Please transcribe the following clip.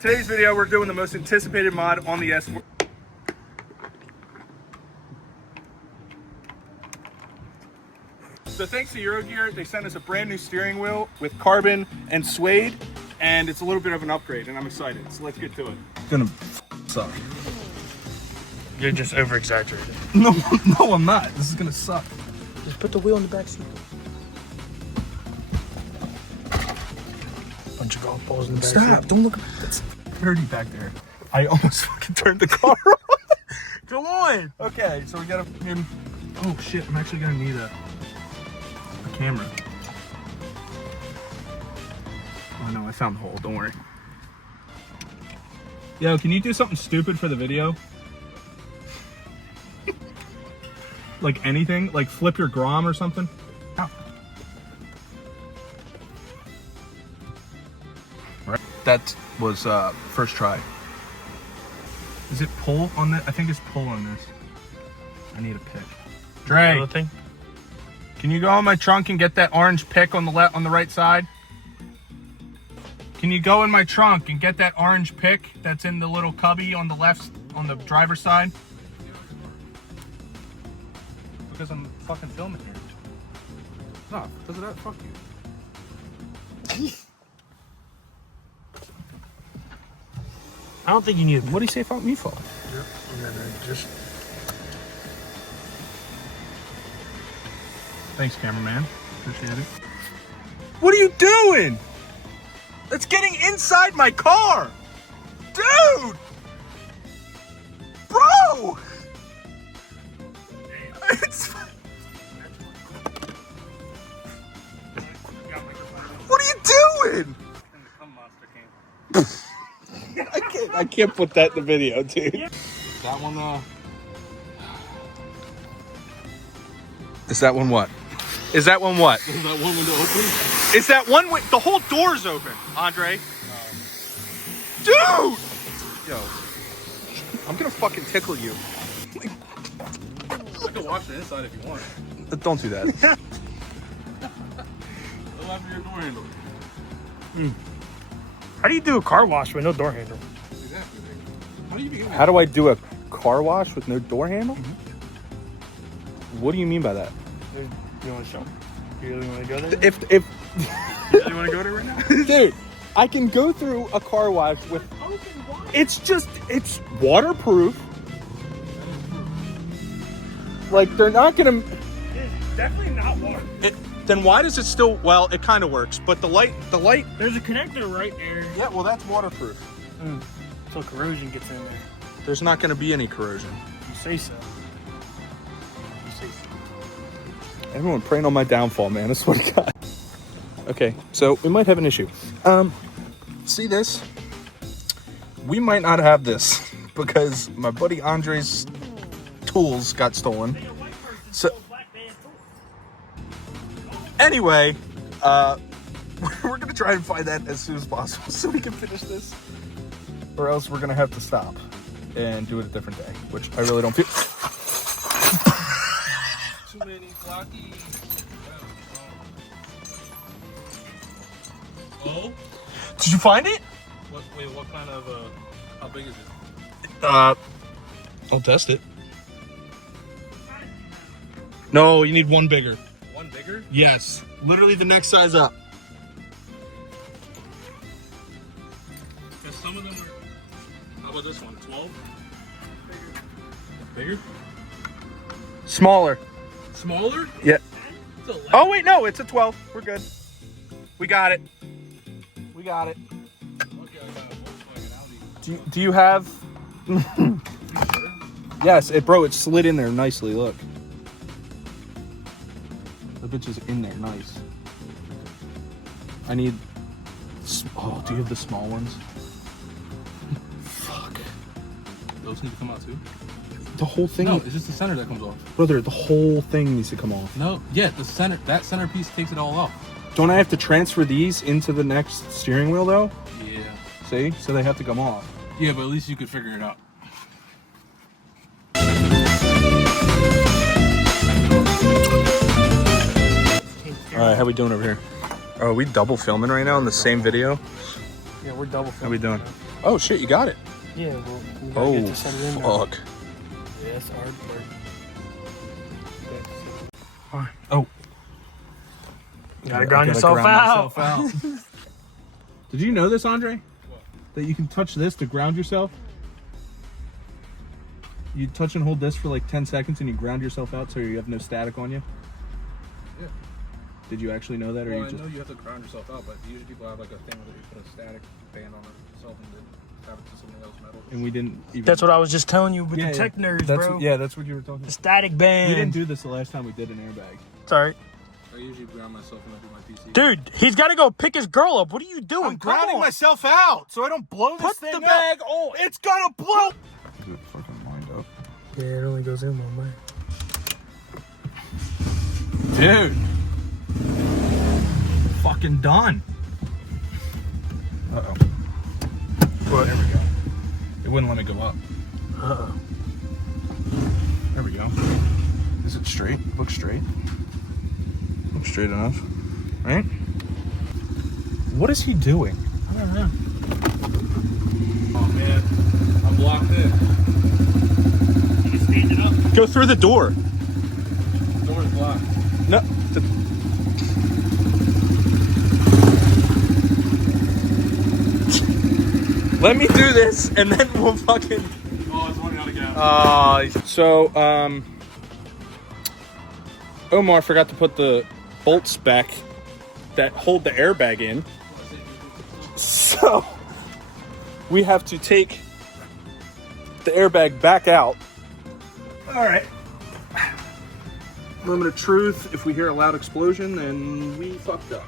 Today's video, we're doing the most anticipated mod on the S4. So thanks to Eurogear, they sent us a brand new steering wheel with carbon and suede, and it's a little bit of an upgrade, and I'm excited. So let's get to it. It's gonna suck. You're just over-exaggerating. No, I'm not. This is gonna suck. Just put the wheel in the back seat. Bunch of golf balls in the back seat. Stop! Don't look. It's dirty back there. I almost fucking turned the car on. Come on! Okay, so we gotta. Oh shit! I'm actually gonna need a camera. Oh no, I found the hole. Don't worry. Yo, can you do something stupid for the video? Like anything? Like flip your Grom or something? Ow. Right. That was first try. Is it pull on that? I think it's pull on this. I need a pick. Dre, Thing? can you go in my trunk and get that orange pick on the left, on the right side? Can you go in my trunk and get that orange pick that's in the little cubby on the left, on the driver's side? Because I'm fucking filming here. No, because of that, fuck you. I don't think you need. What do you say about me for? Just. Thanks, cameraman. Appreciate it. What are you doing? That's getting inside my car! Dude! Bro! It's... What are you doing? I can't put that in the video, dude. That one, Is that one what? Is that one what? Is that one window open? Is that one with the whole door's open, Andre? Dude! Yo, I'm gonna fucking tickle you. I can wash the inside if you want. Don't do that. Go after your door handle. How do you do a car wash with no door handle? Exactly. How do you begin? How do I do a car wash with no door handle? What do you mean by that? You want to show? You really want to go there? If You really want to go there right now? dude, I can go through a car wash with. It's waterproof. Like they're not gonna. It's definitely not water. Then why does it still? Well, it kind of works, but the light. There's a connector right there. Yeah, well, that's waterproof. So corrosion gets in there. There's not going to be any corrosion. You say so. You say so. Everyone praying on my downfall, man. I swear to God. Okay, so we might have an issue. See this? We might not have this because my buddy Andre's tools got stolen. So anyway, we're gonna try and find that as soon as possible so we can finish this, or else we're gonna have to stop and do it a different day, which I really don't feel. Too many blockies. Oh? Did you find it? Wait, what kind of, how big is it? I'll test it. No, you need one bigger. One bigger? Yes, literally the next size up. Because some of them are, how about this one, 12? Bigger? Smaller. Smaller? Yeah. It's 11. Oh wait, no, it's a 12. We're good. We got it. We got it. Okay, I got a Volkswagen Audi. Do you have? Yes, it slid in there nicely. Look, the bitch is in there, nice. I need. Oh, do you have the small ones? Fuck. Those need to come out too? The whole thing. No, it's just the center that comes off. Brother, the whole thing needs to come off. No, yeah, the center, that center piece takes it all off. Don't I have to transfer these into the next steering wheel though? Yeah. See, so they have to come off. Yeah, but at least you could figure it out. All right, how we doing over here? Oh, are we double filming right now in the same video? Yeah, we're double How we doing? Oh shit, you got it. Yeah, well, we gotta get Oh, this settled in now. fuck. Yeah, that's hard work. Oh. Gotta ground yourself out. Did you know this, Andre? What? That you can touch this to ground yourself? You touch and hold this for like 10 seconds and you ground yourself out so you have no static on you? Yeah. Did you actually know that, or Well, you I just... know you have to ground yourself out, but usually people have like a thing where you put a static band on themselves and then have it to something else metal. And we didn't even... That's what I was just telling you with the tech nerds, that's bro. What, yeah, that's what you were talking The about. static band. We didn't do this the last time we did an airbag. It's alright. I usually ground myself when I do my PC. Dude, he's gotta go pick his girl up. What are you doing? I'm grounding myself out so I don't blow this Put thing the up. bag on. It's gonna blow! Dude, fucking wind up. Yeah, it only goes in one way. Dude. Fucking done. Uh-oh. Well, there we go. It wouldn't let me go up. Uh-oh. There we go. Is it straight? Looks straight. Looks straight enough. Right? What is he doing? I don't know. Oh man, I'm blocked in. You can stand it up. Go through the door. Door's blocked. No. Let me do this and then we'll fucking... Oh, it's running out of gas. So, Omar forgot to put the bolts back that hold the airbag in. So, we have to take the airbag back out. All right. Moment of truth. If we hear a loud explosion, then we fucked up.